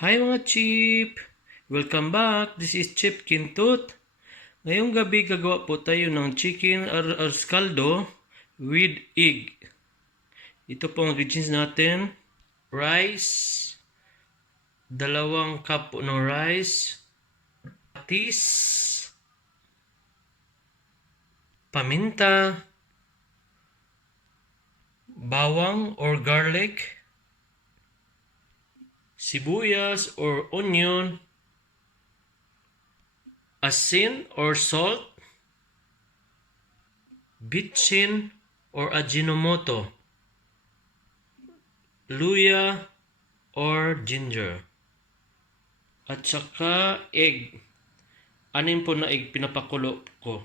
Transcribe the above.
Hi mga Chip! Welcome back! This is Chip Quintut. Ngayong gabi gagawa po tayo ng chicken caldo with egg. Ito po ang ingredients natin. Rice, 2 cup po ng rice, patis, paminta, bawang or garlic, sibuyas or onion, asin or salt, bitchin or ajinomoto, luya or ginger, at saka egg. Anin po na egg pinapakulo ko.